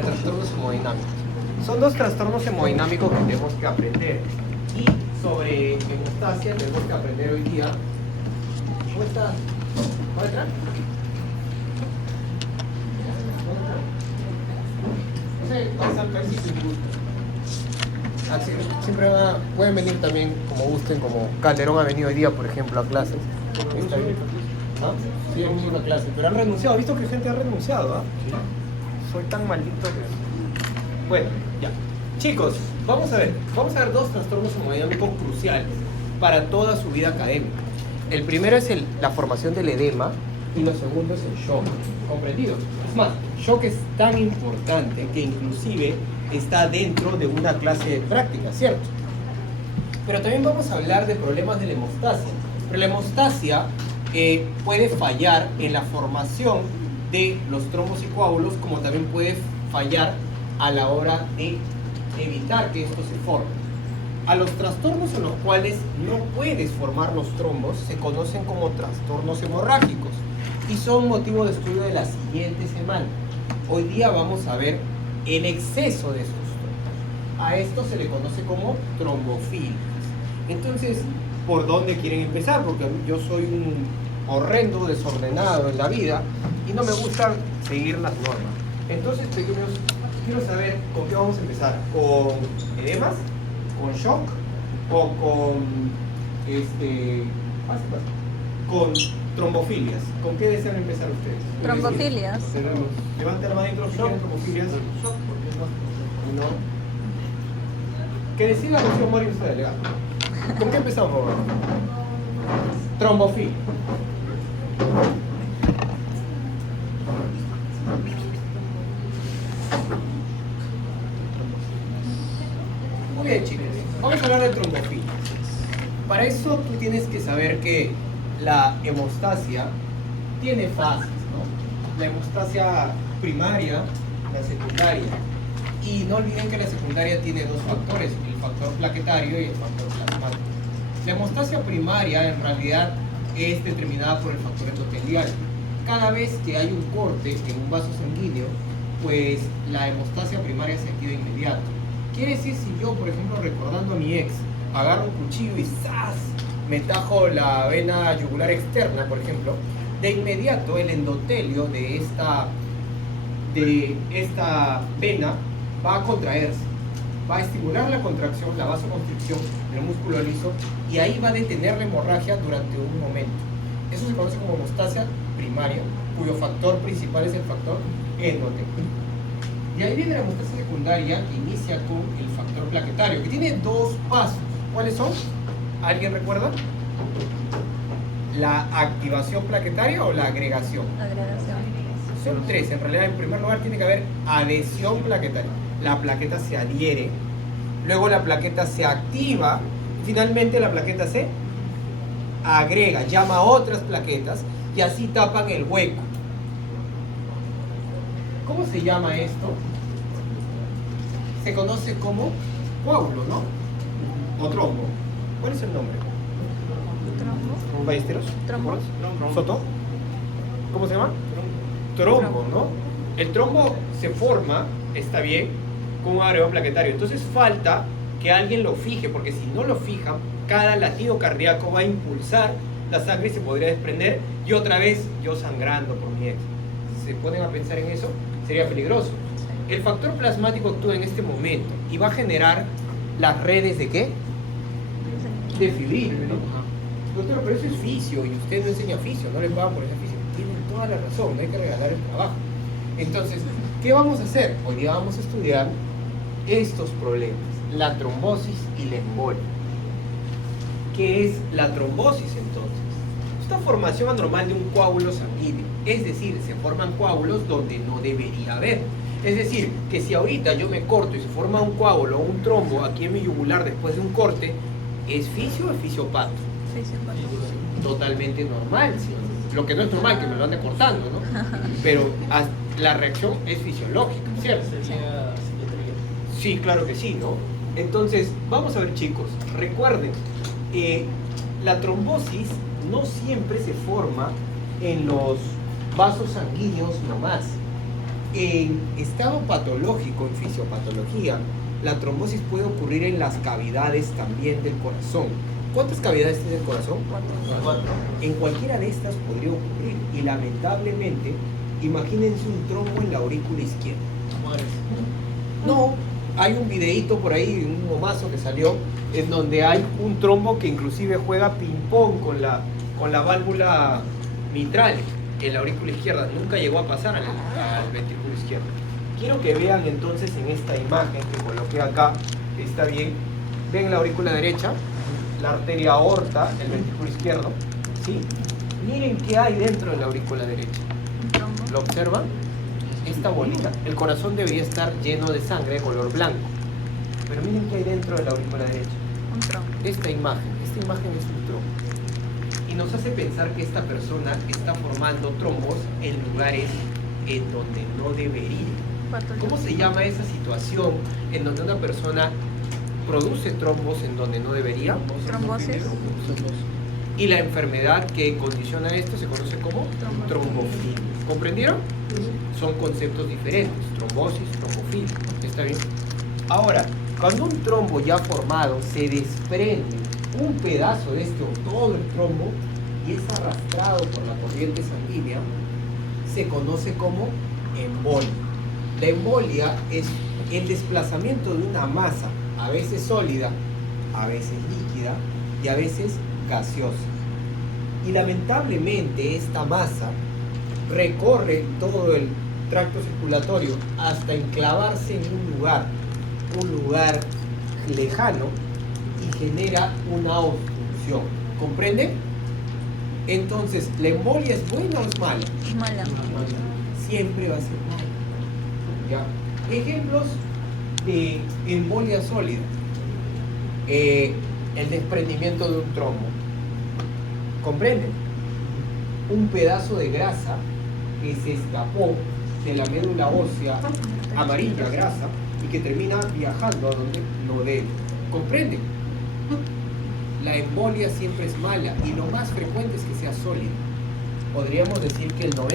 Trastornos hemodinámicos. Son dos trastornos hemodinámicos que tenemos que aprender. Y sobre hemostasia tenemos que aprender hoy día. ¿Cómo está? ¿Va a entrar? No sé, pasan casi sin gusto. Así, siempre pueden venir también como gusten, como Calderón ha venido hoy día, por ejemplo, a clases. Está bien. ¿Ah? Sí, en una clase, pero han renunciado. ¿Ha visto que gente ha renunciado? ¿Ah? Soy tan maldito que... Bueno, ya. Chicos, vamos a ver dos trastornos hemodinámicos cruciales para toda su vida académica. El primero es la formación del edema y lo segundo es el shock. ¿Comprendido? Es más, shock es tan importante que inclusive está dentro de una clase de práctica, ¿cierto? Pero también vamos a hablar de problemas de la hemostasia. Pero la hemostasia puede fallar en la formación de los trombos y coágulos, como también puede fallar a la hora de evitar que esto se forme. A los trastornos en los cuales no puedes formar los trombos se conocen como trastornos hemorrágicos y son motivo de estudio de la siguiente semana. Hoy día vamos a ver el exceso de estos trombos. A esto se le conoce como trombofilias. Entonces, ¿por dónde quieren empezar? Porque yo soy un horrendo desordenado en la vida y no me gusta seguir las normas. Entonces, pequeños, quiero saber con qué vamos a empezar. ¿Con edemas? ¿Con shock? ¿O con con trombofilias? ¿Con qué desean empezar ustedes? Trombofilias. Levanten la mano dentro si quieren trombofilias. Shock, porque no. Que decida la opción Mario está delegado. ¿Con qué empezamos, por favor? Trombofilia. Muy bien, chicos. Vamos a hablar de trombofilia. Para eso tú tienes que saber que la hemostasia tiene fases, ¿no? La hemostasia primaria, la secundaria. Y no olviden que la secundaria tiene dos factores, el factor plaquetario y el factor plasmático. La hemostasia primaria en realidad es determinada por el factor endotelial. Cada vez que hay un corte en un vaso sanguíneo, pues la hemostasia primaria se activa inmediato. Quiere decir, si yo, por ejemplo, recordando a mi ex, agarro un cuchillo y ¡zas! Me tajo la vena yugular externa, por ejemplo, de inmediato el endotelio de esta vena va a contraerse, va a estimular la contracción, la vasoconstricción del músculo liso y ahí va a detener la hemorragia durante un momento. Eso se conoce como hemostasia primaria, cuyo factor principal es el factor endotelio. Y ahí viene la hemostasia secundaria que inicia con el factor plaquetario, que tiene dos pasos. ¿Cuáles son? ¿Alguien recuerda? ¿La activación plaquetaria o la agregación? Agregación. Son tres. En realidad, en primer lugar, tiene que haber adhesión plaquetaria. La plaqueta se adhiere, luego la plaqueta se activa, y finalmente la plaqueta se agrega, llama a otras plaquetas y así tapan el hueco. ¿Cómo se llama esto? Se conoce como coágulo, ¿no? O trombo. ¿Cuál es el nombre? Trombo. ¿Ballesteros? Trombo. ¿Soto? ¿Cómo se llama? Trombo, ¿no? El trombo se forma, está bien, con un agregado plaquetario. Entonces falta que alguien lo fije, porque si no lo fija, cada latido cardíaco va a impulsar la sangre y se podría desprender. Y otra vez yo sangrando por mi ex. Si se ponen a pensar en eso, sería peligroso. El factor plasmático actúa en este momento y va a generar las redes de ¿qué? De fibrina, ¿no? Doctor, pero eso es fisio y usted no enseña fisio, no le pagan por ese fisio. Tienen toda la razón, no hay que regalar el trabajo. Entonces, ¿qué vamos a hacer? Hoy día vamos a estudiar estos problemas, la trombosis y la embolia. ¿Qué es la trombosis entonces? Esta formación anormal de un coágulo sanguíneo, es decir, se forman coágulos donde no debería haber. Es decir, que si ahorita yo me corto y se forma un coágulo o un trombo aquí en mi yugular después de un corte, ¿es fisio o es fisiopato? Totalmente normal, ¿sí? Lo que no es normal que me lo ande cortando, ¿no? Pero la reacción es fisiológica, ¿cierto? Sí, claro que sí, ¿no? Entonces, vamos a ver, chicos, recuerden, la trombosis no siempre se forma en los vasos sanguíneos nomás. En estado patológico, en fisiopatología, la trombosis puede ocurrir en las cavidades también del corazón. ¿Cuántas cavidades tiene el corazón? 4. En cualquiera de estas podría ocurrir. Y lamentablemente, imagínense un trombo en la aurícula izquierda. No, hay un videíto por ahí, un momazo que salió, en donde hay un trombo que inclusive juega ping-pong con la válvula mitral en la aurícula izquierda. Nunca llegó a pasar al ventrículo izquierdo. Quiero que vean entonces en esta imagen que coloqué acá, está bien, ven la aurícula derecha, la arteria aorta, el ventrículo izquierdo, ¿sí? Miren qué hay dentro de la aurícula derecha. Un trombo. ¿Lo observan? Esta bolita. El corazón debería estar lleno de sangre de color blanco. Pero miren qué hay dentro de la aurícula derecha. Un trombo. Esta imagen es un trombo. Y nos hace pensar que esta persona está formando trombos en lugares en donde no debería. ¿Cómo se llama esa situación en donde una persona produce trombos en donde no debería? Trombosis. Y la enfermedad que condiciona esto se conoce como trombofilia. ¿Comprendieron? Son conceptos diferentes, trombosis, trombofilia. ¿Está bien? Ahora, cuando un trombo ya formado se desprende un pedazo de este o todo el trombo y es arrastrado por la corriente sanguínea, se conoce como embolia. La embolia es el desplazamiento de una masa, a veces sólida, a veces líquida y a veces gaseosa. Y lamentablemente esta masa recorre todo el tracto circulatorio hasta enclavarse en un lugar lejano y genera una obstrucción. ¿Comprenden? Entonces, ¿la embolia es buena o es mala? Mala. Siempre va a ser mala. ¿Ya? Ejemplos de embolia sólida. El desprendimiento de un trombo. ¿Comprenden? Un pedazo de grasa que se escapó de la médula ósea amarilla, grasa, y que termina viajando a donde no debe. ¿Comprenden? La embolia siempre es mala y lo más frecuente es que sea sólida. Podríamos decir que el 90%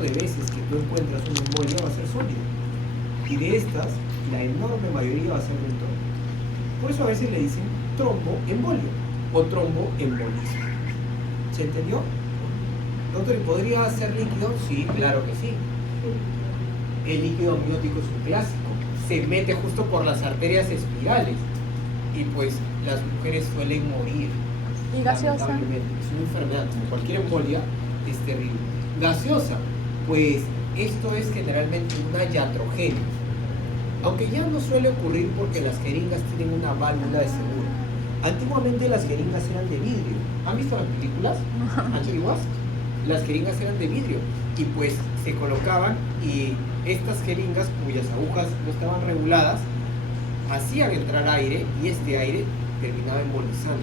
de veces que tú encuentras una embolia va a ser sólida. Y de estas, la enorme mayoría va a ser de un trombo. Por eso a veces le dicen tromboembolia o tromboembolismo. ¿Se entendió? Doctor, ¿y podría ser líquido? Sí, claro que sí. El líquido amniótico es un clásico. Se mete justo por las arterias espirales. Y pues las mujeres suelen morir. ¿Y gaseosa? Lamentablemente. Es una enfermedad, como cualquier embolia, es terrible. Gaseosa, pues esto es generalmente una iatrogenia. Aunque ya no suele ocurrir porque las jeringas tienen una válvula de seguro. Antiguamente las jeringas eran de vidrio. ¿Han visto las películas antiguas? Las jeringas eran de vidrio y pues se colocaban y estas jeringas cuyas agujas no estaban reguladas hacían entrar aire y este aire terminaba embolizando.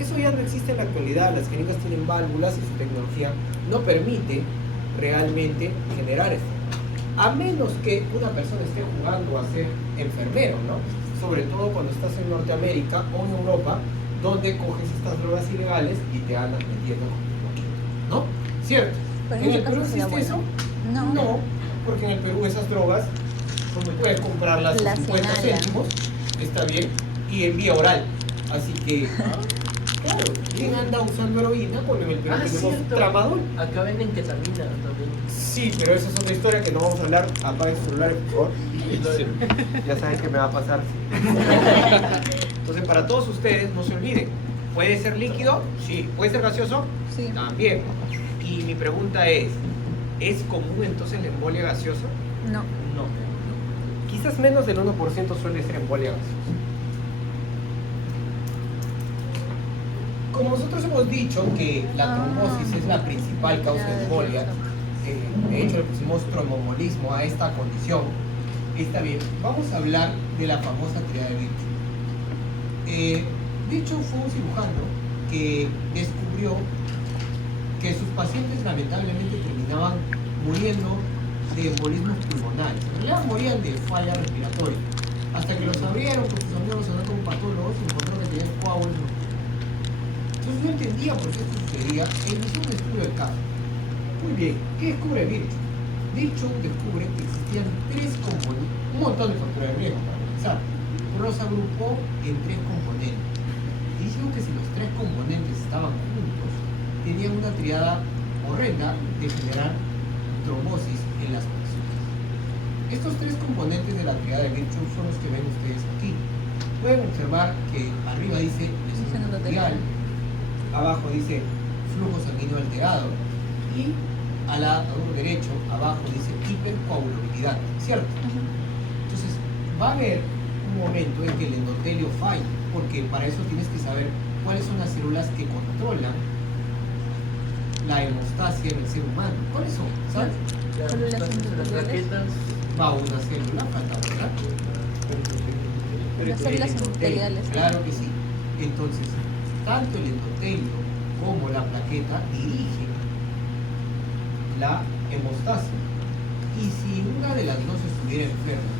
Eso ya no existe en la actualidad. Las jeringas tienen válvulas y su tecnología no permite realmente generar esto. A menos que una persona esté jugando a ser enfermero, ¿no? Sobre todo cuando estás en Norteamérica o en Europa, donde coges estas drogas ilegales y te andas metiendo, ¿no? ¿Cierto? Pero ¿En el ese Perú caso sería existe eso? bueno. No. No, porque en el Perú esas drogas puedes comprarlas a Las 50 inhalan. céntimos, está bien, y en vía oral. Así que, claro, ¿quién anda usando heroína cuando en el Perú tenemos cierto. tramadol? Acá venden ketamina también. Sí, pero esa es otra historia que no vamos a hablar. Apaguen sus celulares, por favor. Ya saben qué me va a pasar. Entonces, para todos ustedes, no se olviden. ¿Puede ser líquido? Sí. ¿Puede ser gaseoso? Sí. También. Y mi pregunta es común entonces la embolia gaseosa? No. No. Quizás menos del 1% suele ser embolia gaseosa. Como nosotros hemos dicho que la trombosis es la principal causa de embolia, de hecho le pusimos tromboembolismo a esta condición, está bien, vamos a hablar de la famosa triada de Virchow. De hecho fue un cirujano que descubrió que sus pacientes lamentablemente terminaban muriendo de embolismos pulmonares. En realidad morían de falla respiratoria. Hasta que los abrieron con sus amigos anatopatólogos y encontraron que tenían coágulos. Entonces no entendía por qué esto sucedía e inició un estudio del caso. Muy bien, ¿qué descubre Virchow? Virchow descubre que existían tres componentes, un montón de factores de riesgo para comenzar, pero los agrupó en tres componentes. Y dijo que si los tres componentes estaban juntos, tenían una triada horrenda de generar trombosis en las personas. Estos tres componentes de la triada de Virchow son los que ven ustedes aquí. Pueden observar que arriba dice lesión endotelial, abajo dice flujo sanguíneo alterado y al lado derecho, abajo dice hipercoagulabilidad, ¿cierto? Entonces, va a haber un momento en que el endotelio falle, porque para eso tienes que saber cuáles son las células que controlan la hemostasia en el ser humano. ¿Cuáles son? ¿Sabes? Las plaquetas. Va una célula, falta otra. Las células endoteliales. Claro que sí. Entonces, tanto el endotelio como la plaqueta dirigen la hemostasia. Y si una de las dos estuviera enferma,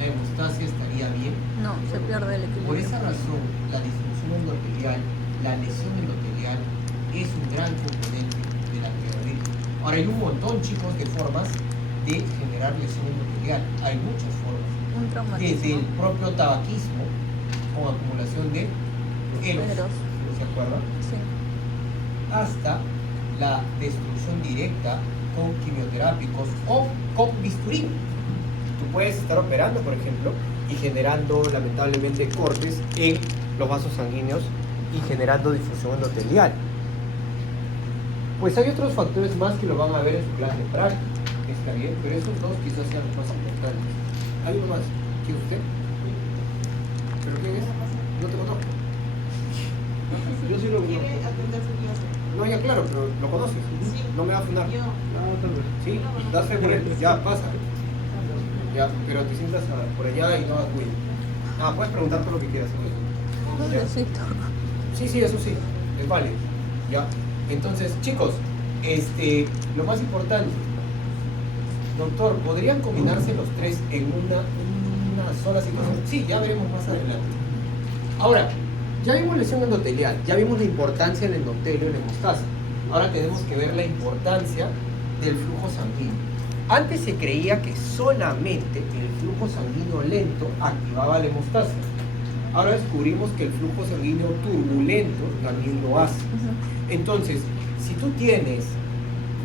la hemostasia estaría bien. No, se pierde el Por equilibrio. esa razón, la disfunción endotelial, la lesión endotelial, es un gran componente de la triada. Ahora, hay un montón, chicos, de formas de generar lesión endotelial. Hay muchas formas. Un Desde traumatismo. el propio tabaquismo, con acumulación de eros, ¿se acuerdan? Sí. Hasta la destrucción directa con quimioterápicos o con bisturí. Tú puedes estar operando, por ejemplo, y generando lamentablemente cortes en los vasos sanguíneos y generando difusión endotelial. Pues hay otros factores más que lo van a ver en su clase de práctica, está bien, pero esos dos quizás sean los más importantes. ¿Hay uno más? ¿Quién es usted? ¿Pero quién es? No te conozco. Yo sí lo conozco. Quiere atender su clase. No, ya claro, pero ¿lo conoces? Sí. No me va a fundar. Yo. No, tal vez. ¿Sí? Das fe por él. Ya, pasa. Ya, pero te sientas por allá y no hagas ruido. Ah, puedes preguntar todo lo que quieras. Ya. Pobrecito. Sí, sí, eso sí, es válido. Ya. Entonces, chicos, lo más importante, doctor, ¿podrían combinarse los tres en una sola situación? Sí, ya veremos más adelante. Ahora, ya vimos lesión endotelial, ya vimos la importancia del endotelio en la hemostasia. Ahora tenemos que ver la importancia del flujo sanguíneo. Antes se creía que solamente el flujo sanguíneo lento activaba la hemostasia. Ahora descubrimos que el flujo sanguíneo turbulento también lo hace. Entonces, si tú tienes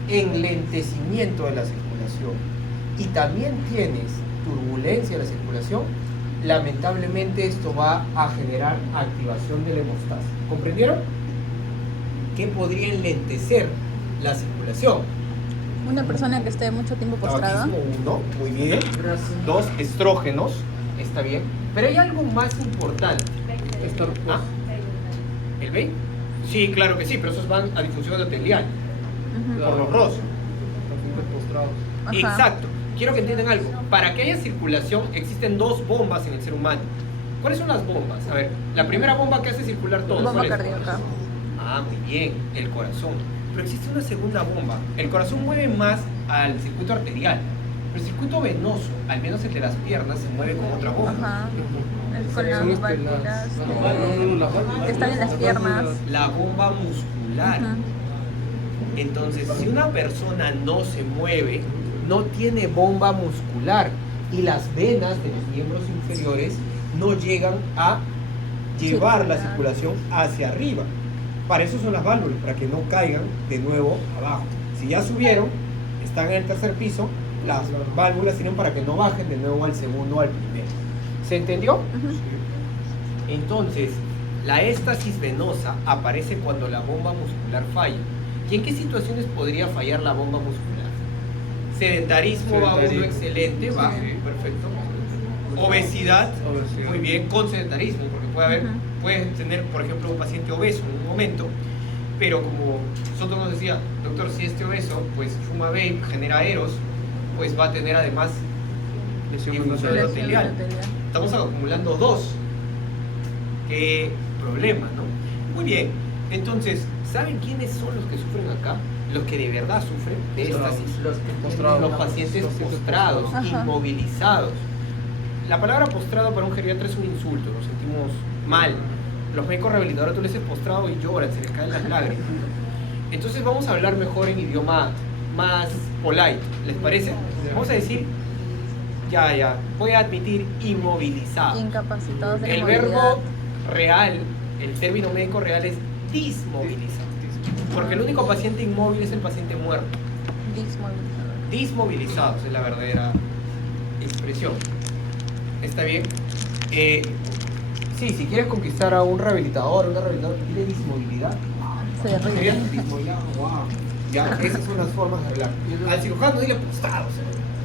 enlentecimiento de la circulación y también tienes turbulencia de la circulación, lamentablemente esto va a generar activación de la hemostasia. ¿Comprendieron? ¿Qué podría enlentecer la circulación? Una persona que esté mucho tiempo postrada. Tabaquismo 1, muy bien. 2, estrógenos, está bien. Pero hay algo más importante. Estar ¿Ah? ¿El B? Sí, claro que sí, pero esos van a difusión endotelial, por los ROS. pacientes postrados. Ajá. Exacto. Quiero que entiendan algo. Para que haya circulación existen dos bombas en el ser humano. ¿Cuáles son las bombas? A ver, la primera bomba que hace circular todo. Bomba ¿cuál es? cardíaca. Ah, muy bien, el corazón. Pero existe una segunda bomba. El corazón mueve más al circuito arterial. Pero el circuito venoso, al menos el de las piernas, se mueve con otra bomba. Ajá. Es con Son las las válvulas. las válvulas. Que están en las piernas. La bomba muscular. Ujú. Entonces, si una persona no se mueve, no tiene bomba muscular y las venas de los miembros inferiores no llegan a llevar la circulación hacia arriba. Para eso son las válvulas, para que no caigan de nuevo abajo. Si ya subieron, están en el tercer piso, las válvulas sirven para que no bajen de nuevo al segundo o al primero. ¿Se entendió? Ujú. Entonces, la éstasis venosa aparece cuando la bomba muscular falla. ¿Y en qué situaciones podría fallar la bomba muscular? Sedentarismo va uno, Sedentarismo. excelente, va, Sí. perfecto. Obesidad, Obesidad. muy bien, con sedentarismo, porque puede haber, Ujú. puedes tener, por ejemplo, un paciente obeso en un momento, pero como Soto nos decía, doctor, si este obeso pues fuma vape, genera eros, pues va a tener además Lesión difusión endotelial. endotelial. Estamos acumulando dos. Qué problema, ¿no? Muy bien, entonces, ¿saben quiénes son los que sufren acá? Los que de verdad sufren de éstasis. Los que Postrados. Los pacientes postrados, Ajá. inmovilizados. La palabra postrado para un geriatra es un insulto, nos sentimos mal. Los médicos rehabilitadores tú le dices postrado y lloran, se les caen las lágrimas. Entonces vamos a hablar mejor en idioma más polite, ¿les parece? Vamos a decir, voy a admitir inmovilizado. Incapacitados de la El movilidad. verbo real, el término médico real es dismovilizado. Porque el único paciente inmóvil es el paciente muerto. Dismovilizado. Dismovilizados es la verdadera expresión. ¿Está bien? Sí, si quieres conquistar a un rehabilitador, una rehabilitadora que tiene dismovilidad, Se ríe. sería dismovilidad, wow. Ya, esas son las formas de hablar. Al cirujano dile apostado.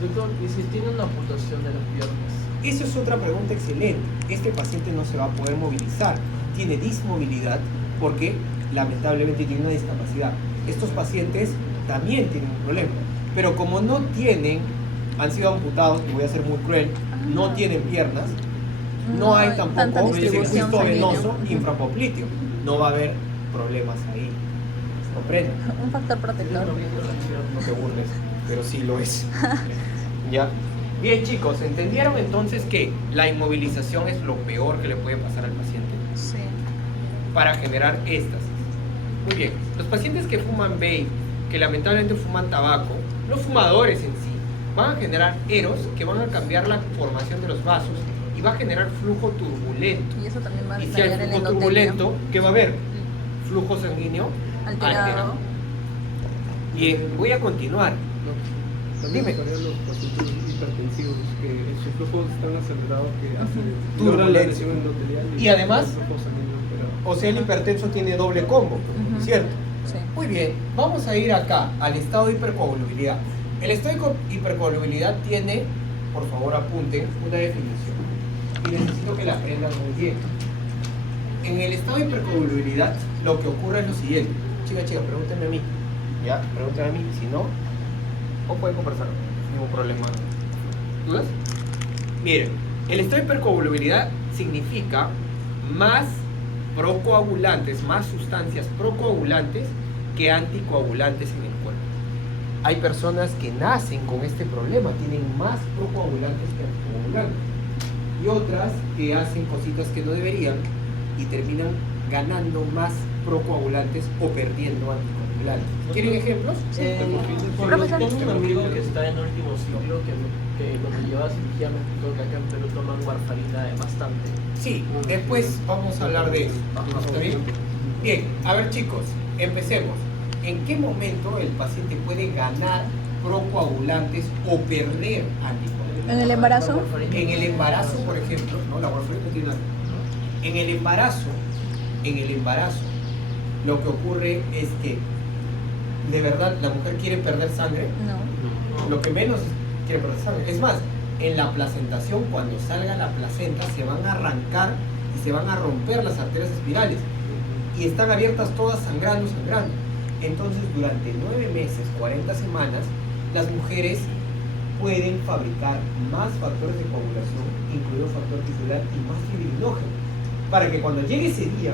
Doctor, ¿y si tiene una amputación de las piernas? Esa es otra pregunta excelente. Este paciente no se va a poder movilizar. Tiene dismovilidad porque lamentablemente tiene una discapacidad. Estos pacientes también tienen un problema. Pero como no tienen, han sido amputados, y voy a ser muy cruel, no tienen piernas, no hay tanta tampoco el distribución circuito sanguínea. venoso infrapopliteo. No va a haber problemas ahí. ¿Comprende? Un factor protector. No te burles, pero sí lo es. ¿Ya? Bien, chicos, ¿entendieron entonces que la inmovilización es lo peor que le puede pasar al paciente Sí. para generar éxtasis? Muy bien, los pacientes que fuman vape, que lamentablemente fuman tabaco, los fumadores en sí, van a generar eros que van a cambiar la formación de los vasos y va a generar flujo turbulento. Y eso también va a Y si hay dañar el flujo endotelio. turbulento, ¿qué va a haber? Flujo sanguíneo Alterado. Bien, voy a continuar. También Dime. para los pacientes hipertensivos que su flujo es tan acelerado que hace Turbulento. logra la lesión endotelial Y además, el flujo sanguíneo alterado. O sea, el hipertenso tiene doble combo, Ujú. ¿cierto? Sí. Muy bien, vamos a ir acá al estado de hipercoagulabilidad. El estado de hipercoagulabilidad tiene, por favor apunten, una definición. Y necesito que la aprendan muy bien. En el estado de hipercoagulabilidad lo que ocurre es lo siguiente. Chicas, pregúntenme a mí. Ya, pregúntenme a mí. Si no, o pueden conversar. Ningún problema. ¿Dudas? Miren, el estado de hipercoagulabilidad significa más procoagulantes, más sustancias procoagulantes que anticoagulantes en el cuerpo. Hay personas que nacen con este problema, tienen más procoagulantes que anticoagulantes. Y otras que hacen cositas que no deberían y terminan ganando más procoagulantes o perdiendo anticoagulantes. ¿Quieren ejemplos? Profesor. Tengo un amigo que está en último ciclo que cuando lleva a cirugía me contó que acá en Perú toman warfarina bastante. Sí, después vamos a hablar de eso. ¿Está bien? Bien, a ver chicos, empecemos. ¿En qué momento el paciente puede ganar procoagulantes o perder anticoagulantes? ¿En el embarazo? En el embarazo, por ejemplo, no, la warfarina no tiene nada. En el embarazo, lo que ocurre es que de verdad la mujer quiere perder sangre, No. lo que menos quiere perder sangre. Es más, en la placentación, cuando salga la placenta, se van a arrancar y se van a romper las arterias espirales y están abiertas todas sangrando. Entonces, durante 9 meses, 40 semanas, las mujeres pueden fabricar más factores de coagulación, incluido factor tisular y más fibrinógeno, para que cuando llegue ese día,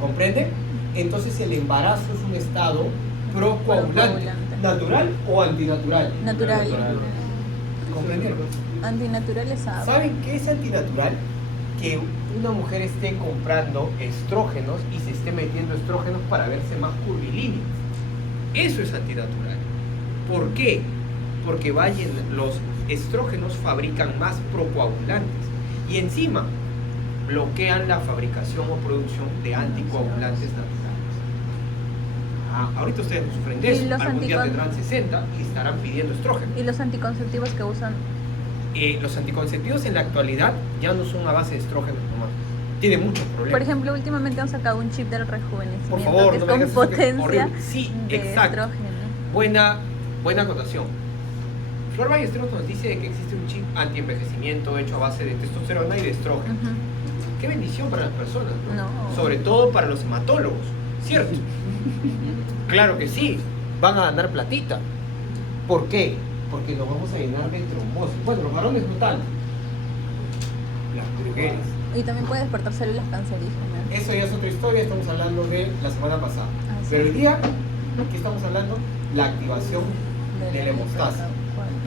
¿comprende? Entonces el embarazo es un estado procoagulante, Procoagulante. ¿natural o antinatural? Natural. ¿Comprendieron? Antinatural es agua. ¿Saben qué es antinatural? Que una mujer esté comprando estrógenos y se esté metiendo estrógenos para verse más curvilínea. Eso es antinatural. ¿Por qué? Porque los estrógenos fabrican más procoagulantes y encima bloquean la fabricación o producción de anticoagulantes naturales. Ahorita ustedes no sufren de ¿Y eso. los Algún día anticon- tendrán 60 y estarán pidiendo estrógenos. ¿Y los anticonceptivos que usan? Los anticonceptivos en la actualidad ya no son a base de estrógenos nomás. Tiene muchos problemas. Por ejemplo, últimamente han sacado un chip del rejuvenecimiento Por favor, que es no me con digas eso, que es potencia horrible. Sí, de exacto. estrógeno. Buena acotación. Flor Ballesteros nos dice que existe un chip antienvejecimiento hecho a base de testosterona y de estrógeno. Ujú. Qué bendición para las personas, ¿no? No. Sobre todo para los hematólogos, ¿cierto? Claro que sí, van a ganar platita. ¿Por qué? Porque nos vamos a llenar de trombosis. Bueno, los varones no tanto. Las mujeres. Y también puede despertar células cancerígenas. Eso ya es otra historia, estamos hablando de la semana pasada. Ah, sí. Pero el día, ¿qué estamos hablando? La activación de la hemostasia.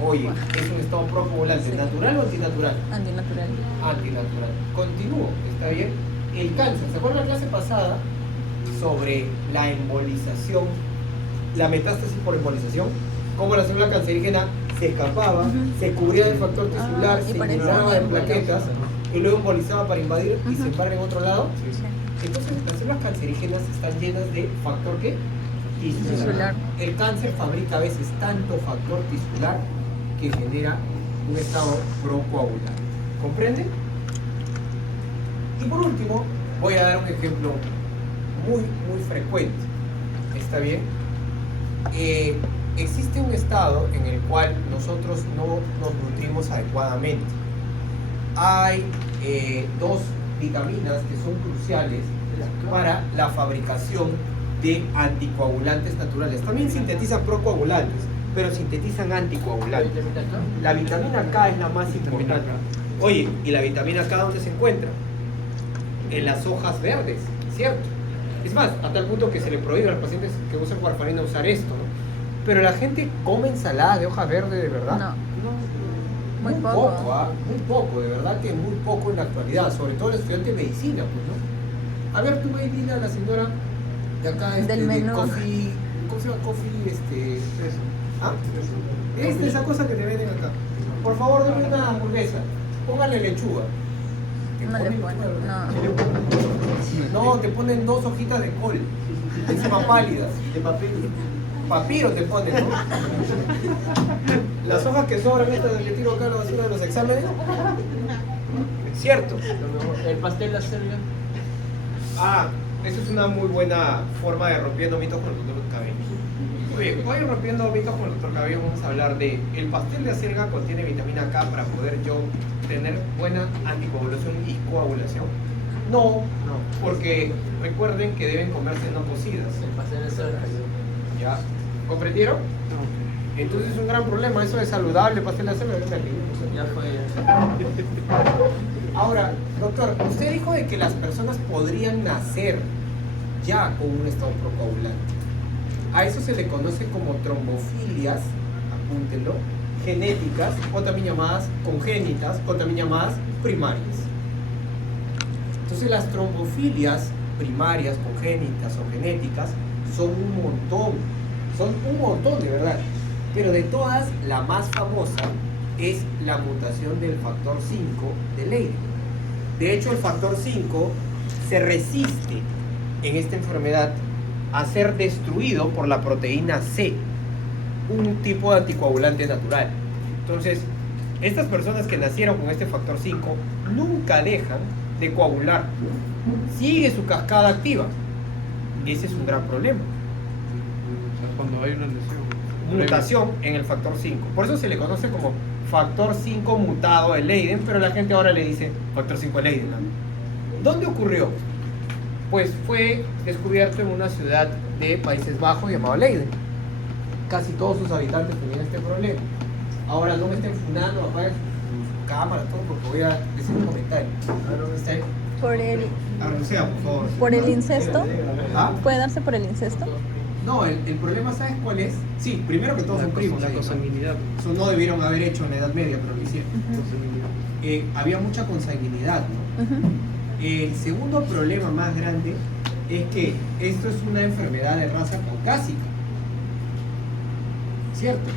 Oye, es un estado procoagulante, Sí. ¿natural o antinatural? Antinatural. Antinatural. Continúo, ¿está bien? El cáncer, ¿se acuerdan la clase pasada sobre la embolización la metástasis por embolización, cómo la célula cancerígena se escapaba, Ujú. se cubría del factor tisular, y se por eso llenaba de no plaquetas y luego embolizaba para invadir y se Ujú. embarga en otro lado. Sí. Entonces las células cancerígenas están llenas de factor ¿qué? Tisular. El cáncer fabrica a veces tanto factor tisular que genera un estado procoagulante. ¿Comprenden? Y por último, voy a dar un ejemplo muy frecuente. ¿Está bien? Existe un estado en el cual nosotros no nos nutrimos adecuadamente. Hay dos vitaminas que son cruciales para la fabricación de anticoagulantes naturales. También sintetizan procoagulantes, pero sintetizan anticoagulantes. La vitamina K es la más importante. Oye, ¿y la vitamina K dónde se encuentra? En las hojas verdes, ¿cierto? Es más, a tal punto que se le prohíbe a los pacientes que usan warfarina usar esto, ¿no? Pero la gente come ensalada de hoja verde, ¿de verdad? No. Muy Muy poco. poco, muy poco, de verdad que muy poco en la actualidad, sobre todo el estudiante de medicina, pues, ¿no? A ver, tú ve y dile a la señora de acá, Del de menú. coffee, ¿cómo se llama? Coffee, Eso. ¿ah? Esa cosa que te venden acá. Por favor, dame una hamburguesa, póngale lechuga. ¿Te No le ponen ponen, lechuga? no. No, te ponen 2 hojitas de col, encima pálidas. De papel. Papiro te ponen, ¿no? Las hojas que sobran estas que tiro acá a la basura de los exámenes. Cierto. El pastel de acelga. Ah, esa es una muy buena forma de rompiendo mitos con el doctor Cabello. Muy bien, hoy rompiendo mitos con el doctor Cabello vamos a hablar de el pastel de acelga contiene vitamina K para poder yo tener buena anticoagulación y coagulación. No, porque recuerden que deben comerse no cocidas. El pastel de acelga. ¿Ya? ¿Comprendieron? Entonces es un gran problema, eso es saludable, pastel de acelga. Ya fue. Ahora, doctor, usted dijo de que las personas podrían nacer ya con un estado procoagulante. A eso se le conoce como trombofilias, apúntenlo, genéticas o también llamadas congénitas o también llamadas primarias. Entonces las trombofilias primarias, congénitas o genéticas son un montón de verdad. Pero de todas, la más famosa es la mutación del factor 5 de Leiden. De hecho, el factor 5 se resiste en esta enfermedad a ser destruido por la proteína C, un tipo de anticoagulante natural. Entonces, estas personas que nacieron con este factor 5 nunca dejan de coagular. Sigue su cascada activa. Ese es un gran problema. O sea, cuando hay una lesión. Mutación en el factor 5. Por eso se le conoce como factor 5 mutado de Leiden, pero la gente ahora le dice factor 5 de Leiden, ¿no? ¿Dónde ocurrió? Pues fue descubierto en una ciudad de Países Bajos llamada Leiden. Casi todos sus habitantes tenían este problema. Ahora no me estén funando, apaguen su cámara, todo, porque voy a decir un comentario. ¿Está ahí? Anuncia, por favor. Por el incesto. ¿Ah? ¿Puede darse por el incesto? No, el problema, ¿sabes cuál es? Sí, primero que todos son primos. La ahí, ¿no? consanguinidad. Eso no debieron haber hecho en la Edad Media, pero lo hicieron. Ujú. Había mucha consanguinidad, ¿no? Ujú. El segundo problema más grande es que esto es una enfermedad de raza caucásica. ¿Cierto?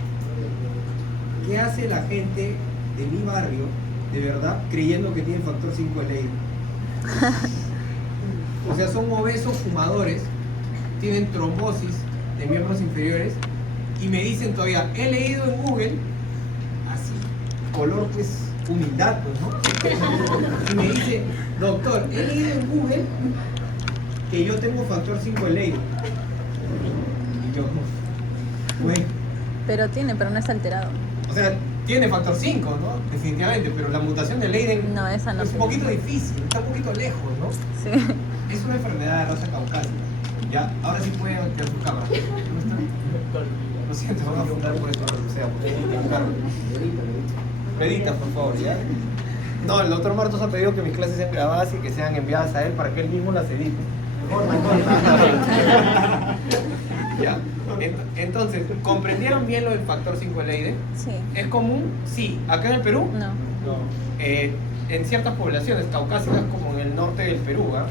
¿Qué hace la gente de mi barrio, de verdad, creyendo que tiene factor 5 de Leiden? O sea, son obesos fumadores, tienen trombosis de miembros inferiores y me dicen todavía, he leído en Google, así, color pues humildad, pues, ¿no? Y me dice, doctor, he leído en Google que yo tengo factor 5 de Leiden. Y yo, bueno, Pero no es alterado. o sea, tiene factor 5, ¿no? Definitivamente, pero la mutación de Leiden No, esa no es un tiene. poquito difícil, está un poquito lejos, ¿no? Sí. Es una enfermedad de raza caucásica. Ya, ahora sí pueden activar su cámara. ¿Cómo están? Lo siento, vamos a fundar por esto, o sea, porque equivocaron. Medita, por favor, ¿ya? No, el doctor Martos ha pedido que mis clases sean grabadas y que sean enviadas a él para que él mismo las edite. Ya. Entonces, ¿comprendieron bien lo del factor 5 de Leiden? Sí. ¿Es común? Sí. ¿Acá en el Perú? No. En ciertas poblaciones caucásicas como en el norte del Perú, ¿ah?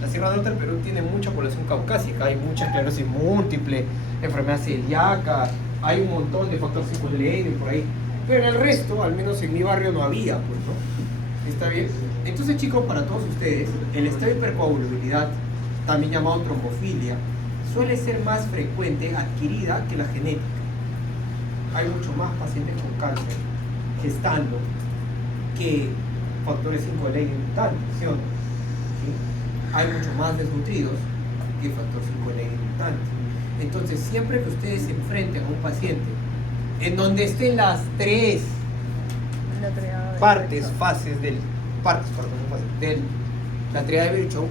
La Sierra Norte del Perú tiene mucha población caucásica, hay mucha esclerosis múltiple, enfermedad celíaca, hay un montón de factor 5 Leiden por ahí. Pero en el resto, al menos en mi barrio, no había, pues, ¿no? ¿Está bien? Entonces, chicos, para todos ustedes, el estado de hipercoagulabilidad, también llamado trombofilia, suele ser más frecuente adquirida que la genética. Hay mucho más pacientes con cáncer gestando que factores 5 Leiden mutantes, ¿sí o no? ¿Sí? Hay mucho más desnutridos que factor 5 Leiden mutantes. Entonces, siempre que ustedes se enfrenten a un paciente en donde estén las tres La triada de partes, Virchow. fases del, la triada de Virchow,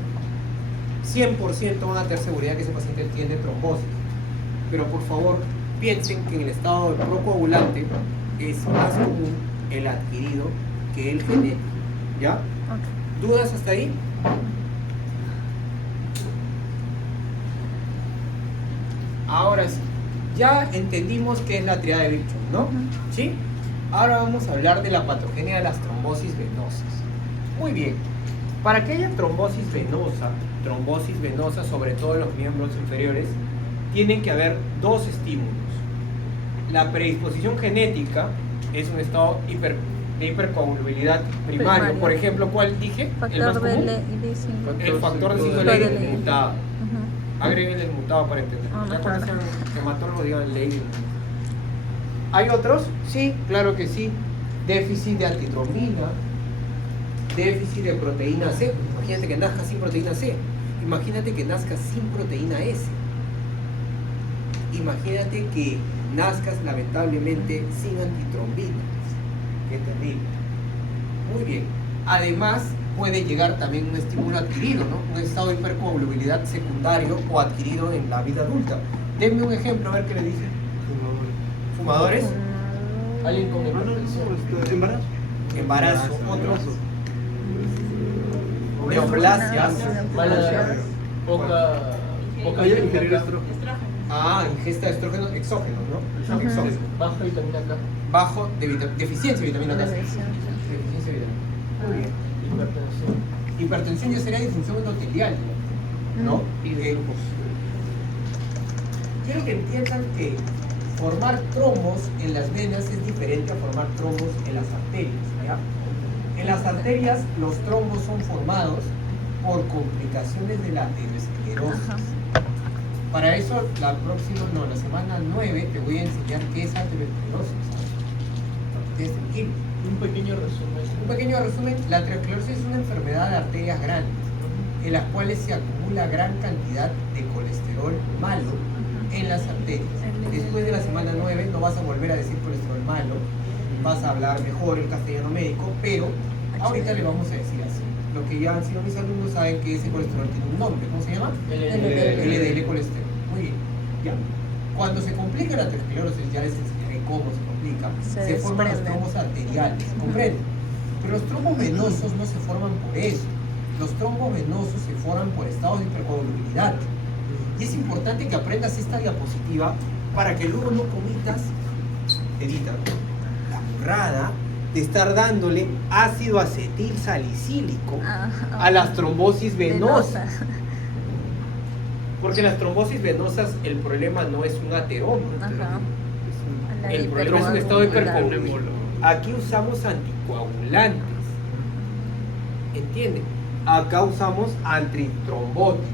100% van a tener seguridad que ese paciente tiene trombosis. Pero por favor, piensen que en el estado de procoagulante es más común el adquirido que el genético. ¿Ya? Ok. ¿Dudas hasta ahí? Ahora sí, ya entendimos qué es la triada de Virchow, ¿no? Ujú. ¿Sí? Ahora vamos a hablar de la patogenia de las trombosis venosas. Muy bien. Para que haya trombosis venosa sobre todo en los miembros inferiores, tienen que haber dos estímulos. La predisposición genética es un estado de hipercoagulabilidad primario. Primario. Por ejemplo, ¿cuál dije? El más Factor común. BL5. El factor de 5 Factor Leiden de Leiden. mutado. Ujú. Agreguen el mutado para entender. Ah, Ya no, cuando claro. sean hematólogos digan Leiden. ¿Hay otros? Sí, claro que sí. Déficit de antitrombina, déficit de proteína C. Imagínate que nazca sin proteína C. Imagínate que nazcas sin proteína S. Imagínate que nazcas lamentablemente sin antitrombinas. Qué terrible. Muy bien. Además, puede llegar también un estímulo adquirido, ¿no? Un estado de hipercoagulabilidad secundario o adquirido en la vida adulta. Denme un ejemplo, a ver qué le dicen. ¿Fumadores? Alguien con No, hipertensión. embarazo. Embarazo, otros. Una Neoplasias. Mala, neoplasias. poca Hay vitamina ingerir K. estrógeno. Ah, ingesta de estrógenos exógenos, ¿no? Ujú. Exógenos. Baja vitamina K. Bajo de deficiencia de vitamina K. Deficiencia. Deficiencia de vitamina K. Muy bien. Hipertensión. Hipertensión ya sería disfunción endotelial, ¿no? Y de grupos. Quiero que entiendan que formar trombos en las venas es diferente a formar trombos en las arterias, ¿ya? En las arterias los trombos son formados por complicaciones de la aterosclerosis. Ajá. Para eso la semana 9 te voy a enseñar qué es aterosclerosis. Ustedes tranquilos. Un pequeño resumen. Un pequeño resumen, la aterosclerosis es una enfermedad de arterias grandes, en las cuales se acumula gran cantidad de colesterol malo en las arterias. Después de la semana 9 no vas a volver a decir colesterol malo, vas a hablar mejor el castellano médico, pero ahorita le vamos a decir así. Lo que ya han sido mis alumnos saben que ese colesterol tiene un nombre, ¿cómo se llama? LDL colesterol. Muy bien, ya. Cuando se complica la aterosclerosis, ya les expliqué cómo se complica, se forman los desprenden. trombos arteriales, ¿comprenden? Pero los trombos venosos no se forman por eso. Los trombos venosos se forman por estados de hipercoagulabilidad. Y es importante que aprendas esta diapositiva para que luego no cometas, edita, la burrada de estar dándole ácido acetil salicílico a las trombosis venosas. Venosa. Porque en las trombosis venosas el problema no es un ateroma. Ajá. La El problema es un estado de hipercoagulabilidad. hipercoagulabilidad. Aquí usamos anticoagulantes. ¿Entienden? Acá usamos antitrombóticos.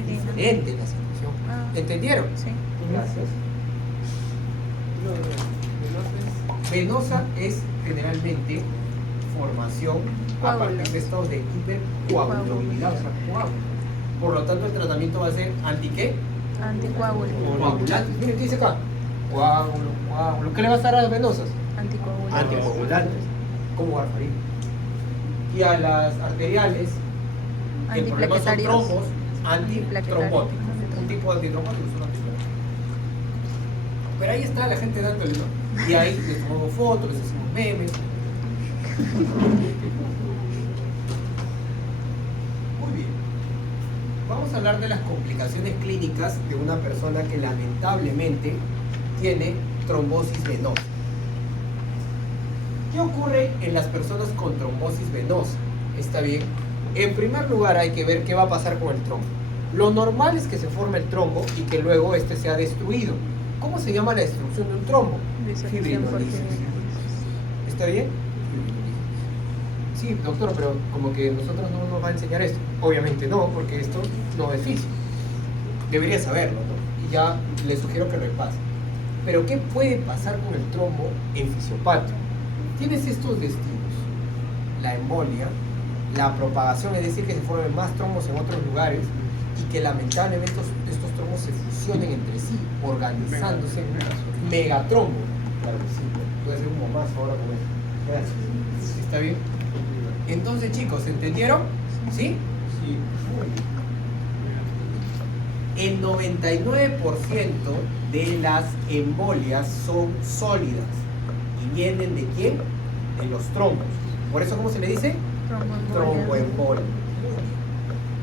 Es diferente la situación. Ah. ¿Entendieron? Sí. Gracias. Venosa es generalmente formación a Coágulos. partir de estados de hipercoagulabilidad, o sea, coágulos. Por lo tanto, el tratamiento va a ser ¿anti-qué? Anticoágulo. Coagulantes. Miren qué dice acá. Coágulo, coágulo. ¿Qué le va a estar a las venosas? Anticoágulo. Anticoagulantes, como warfarina. Y a las arteriales, el problema son Antiplaquetarios. trombos antitrombóticos. Un tipo de antitrombóticos son antitrombóticos. Pero ahí está la gente dándole, ¿no? Y ahí les tomamos fotos, les hacemos memes. Muy bien. Vamos a hablar de las complicaciones clínicas de una persona que lamentablemente tiene trombosis venosa. ¿Qué ocurre en las personas con trombosis venosa? Está bien. En primer lugar hay que ver qué va a pasar con el trombo. Lo normal es que se forme el trombo y que luego este sea destruido. ¿Cómo se llama la destrucción de un trombo? Disección por Fibrinolisis. fibrinosis. ¿Está bien? Sí, doctor, pero como que nosotros no nos va a enseñar esto. Obviamente no, porque esto no es físico. Debería saberlo, ¿no? Y ya le sugiero que repase. Pero ¿qué puede pasar con el trombo en fisiopatía? Tienes estos destinos: la embolia, la propagación, es decir, que se formen más trombos en otros lugares y que lamentablemente estos trombos se fusionen entre sí, organizándose en megatrombo. Claro que sí, puede ser como más ahora con eso. Gracias. ¿Está bien? Entonces, chicos, ¿entendieron? ¿Sí? Sí. El 99% de las embolias son sólidas. ¿Y vienen de quién? De los trombos. Por eso, ¿cómo se le dice? Tromboembolia.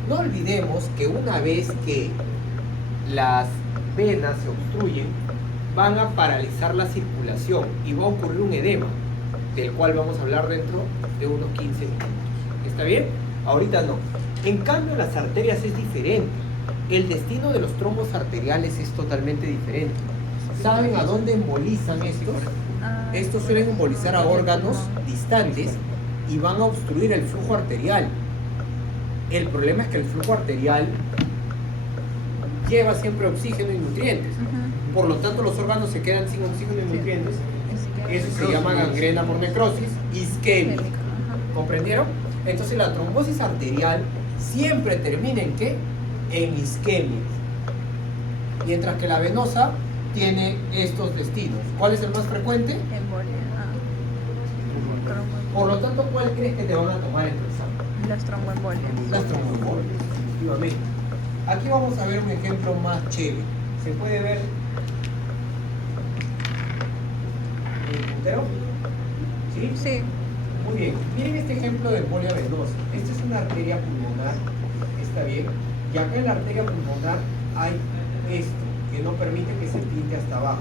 No olvidemos que una vez que las venas se obstruyen, van a paralizar la circulación y va a ocurrir un edema, del cual vamos a hablar dentro de unos 15 minutos. ¿Está bien? Ahorita no. En cambio, las arterias es diferente. El destino de los trombos arteriales es totalmente diferente. ¿Saben a dónde embolizan estos? Estos suelen embolizar a órganos distantes y van a obstruir el flujo arterial. El problema es que el flujo arterial lleva siempre oxígeno y nutrientes. Por lo tanto, los órganos se quedan sin oxígeno y nutrientes. Eso se llama gangrena por necrosis isquémica. ¿Comprendieron? Entonces, la trombosis arterial siempre termina ¿en qué? En isquemia. Mientras que la venosa tiene estos destinos. ¿Cuál es el más frecuente? Embolia. Por lo tanto, ¿cuál crees que te van a tomar en tu examen? Las tromboembolias. Las tromboembolias, efectivamente. Aquí vamos a ver un ejemplo más chévere. ¿Se puede ver el puntero? ¿Sí? Sí. Muy bien. Miren este ejemplo de embolia venosa. Esta es una arteria pulmonar, está bien. Y acá en la arteria pulmonar hay esto, que no permite que se pinte hasta abajo.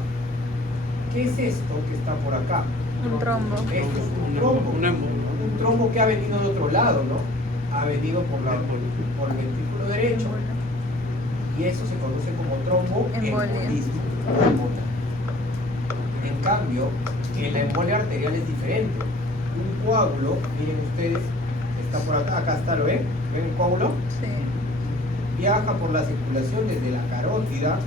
¿Qué es esto que está por acá? Un trombo. Esto es un trombo. Un trombo que ha venido de otro lado, ¿no? Ha venido por el ventrículo derecho. Y eso se conoce como tromboembolismo pulmonar. En cambio, en la embolia arterial es diferente. Un coágulo, miren ustedes, está por acá, acá está, ¿lo ven? ¿Ven un coágulo? Sí. Viaja por la circulación desde la carótida,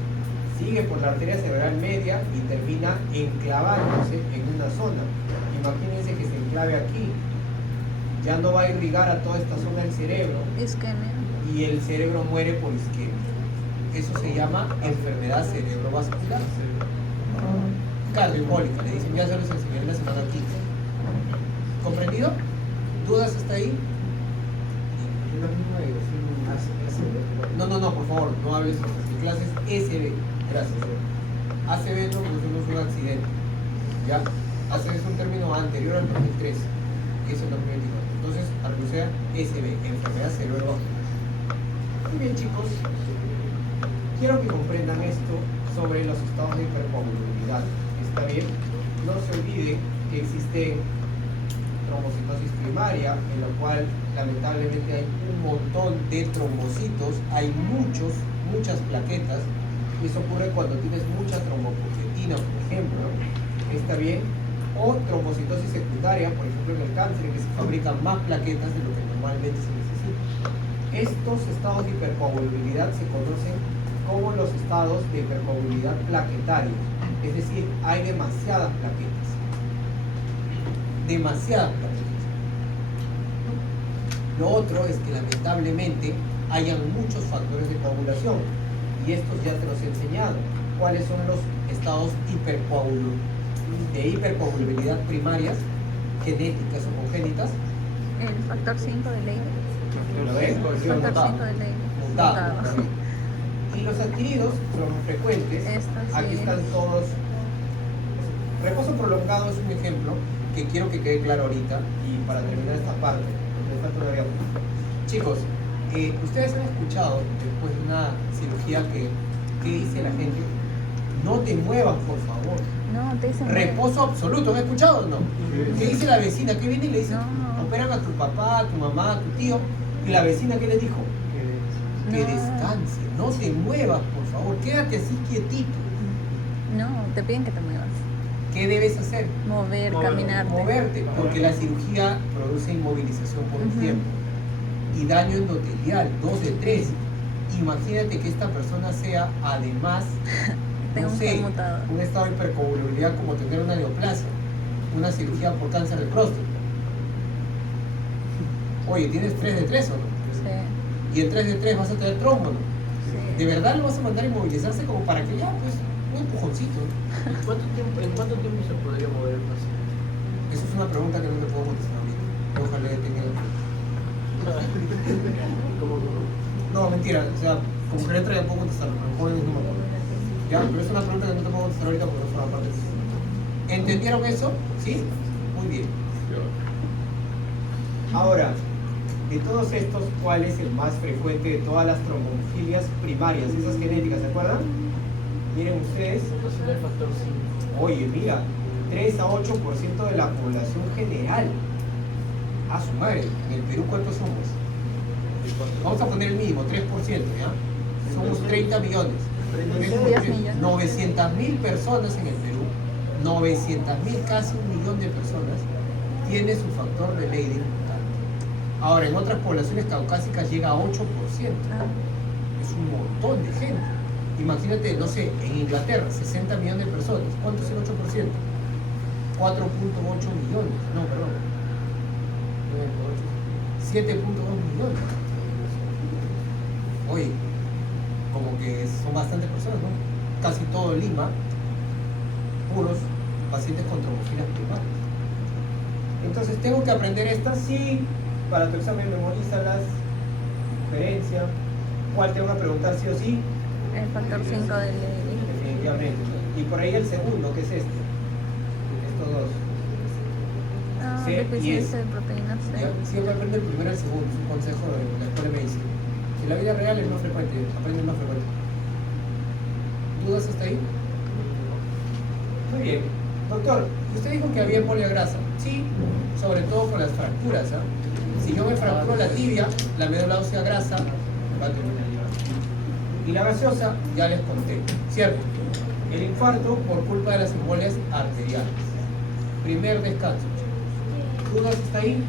sigue por la arteria cerebral media y termina enclavándose en una zona. Imagínense que se enclave aquí, ya no va a irrigar a toda esta zona del cerebro Isquemia. y el cerebro muere por isquemia. Eso se llama enfermedad cerebrovascular. Cardioembólica, le dicen, ya se los enseñé en la semana 15. ¿Comprendido? ¿Dudas hasta ahí? No, por favor, no hables de clases SB. Gracias. ACV no es un accidente. ¿Ya? ACV es un término anterior al 2013. Eso es 2024. Entonces, sea SB, enfermedad cerebrovascular. Muy bien, chicos. Quiero que comprendan esto sobre los estados de hipercoagulabilidad. ¿Está bien? No se olviden que existe trombocitosis primaria, en la cual lamentablemente hay un montón de trombocitos, hay muchas plaquetas. Eso ocurre cuando tienes mucha trombopoyetina, por ejemplo. ¿Está bien? O trombocitosis secundaria, por ejemplo en el cáncer, en que se fabrican más plaquetas de lo que normalmente se necesita. Estos estados de hipercoagulabilidad se conocen como los estados de hipercoagulabilidad plaquetaria. Es decir, hay demasiadas plaquetas. Demasiadas plaquetas. Lo otro es que lamentablemente hayan muchos factores de coagulación. Y estos ya te los he enseñado. ¿Cuáles son los estados de hipercoagulabilidad primarias, genéticas o congénitas? El factor 5 de Leiden. ¿Lo ven? Factor 5 de Leiden. Mutado. Y los adquiridos son frecuentes. Estos, Aquí sí. están todos. Reposo prolongado es un ejemplo que quiero que quede claro ahorita y para terminar esta parte, porque me falta una diapositiva. Chicos, ustedes han escuchado después de una cirugía que dice la gente: no te muevas, por favor. No, te dicen. Reposo absoluto, ¿han escuchado o no? ¿Qué dice la vecina? ¿Qué viene y le dice? No. Operan a tu papá, a tu mamá, a tu tío ¿Y la vecina qué le dijo? Que No. descanse, no te muevas, por favor, quédate así quietito. No, te piden que te muevas. ¿Qué debes hacer? Mover, Mover, caminarte. Moverte, porque la cirugía produce inmovilización por un Ujú. tiempo y daño endotelial, 2 de 3. Imagínate que esta persona sea además, Tengo no un sé, conmutador. un estado de hipercoagulabilidad como tener una neoplasia, una cirugía por cáncer de próstata. Oye, ¿tienes 3 de 3 o no? Sí, Y en 3 de 3 vas a tener trombo, ¿no? ¿De sí. verdad lo vas a mandar a inmovilizarse como para que ya, pues, un empujoncito? ¿En cuánto tiempo se podría mover el paciente? Esa es una pregunta que no te puedo contestar ahorita. Ojalá que tenga... ¿Cómo? No, mentira, o sea, con letra ya puedo contestarlo, pero jóvenes no me acuerdo. Ya, pero es una pregunta que no te puedo contestar ahorita porque no forma parte de eso. ¿Entendieron eso? ¿Sí? Muy bien. Ahora, de todos estos, ¿cuál es el más frecuente de todas las trombofilias primarias? Esas genéticas, ¿se acuerdan? Miren ustedes. Mutación del factor 5. Oye, mira, 3 a 8% de la población general. A su madre, en el Perú, ¿cuántos somos? Vamos a poner el mínimo, 3%, ¿ya? Somos 30 millones. 10 millones. 900.000 personas en el Perú, 900.000, casi 1 millón de personas, tiene su factor de Leydig mutante. Ahora, en otras poblaciones caucásicas llega a 8%. Ah, Es un montón de gente. Imagínate, no sé, en Inglaterra, 60 millones de personas. ¿Cuánto es el 8%? 4.8 millones. No, perdón. 7.2 millones. Oye, como que son bastantes personas, ¿no? Casi todo Lima, puros pacientes con trombofilas primarias. Entonces, ¿tengo que aprender estas? Sí, para tu examen memorízalas. Sugerencia. ¿Cuál te van a preguntar sí o sí? el factor 5 de Leydig. Definitivamente. Y por ahí el segundo, que es este. Estos dos. Ah, C y deficiencia S. de proteína C. Ya, siempre aprende el primero y el segundo, es un consejo de la escuela de medicina. En la vida real es más frecuente, aprende más frecuente. ¿Dudas hasta ahí? Muy bien. Doctor, usted dijo que había embolia grasa. Sí, sobre todo con las fracturas. ¿Ah? Si yo me fracturo la tibia, la médula ósea grasa va a terminar llevando. Y la gaseosa, ya les conté, ¿cierto? El infarto por culpa de las embolias arteriales. Primer descanso. ¿Dudas hasta ahí?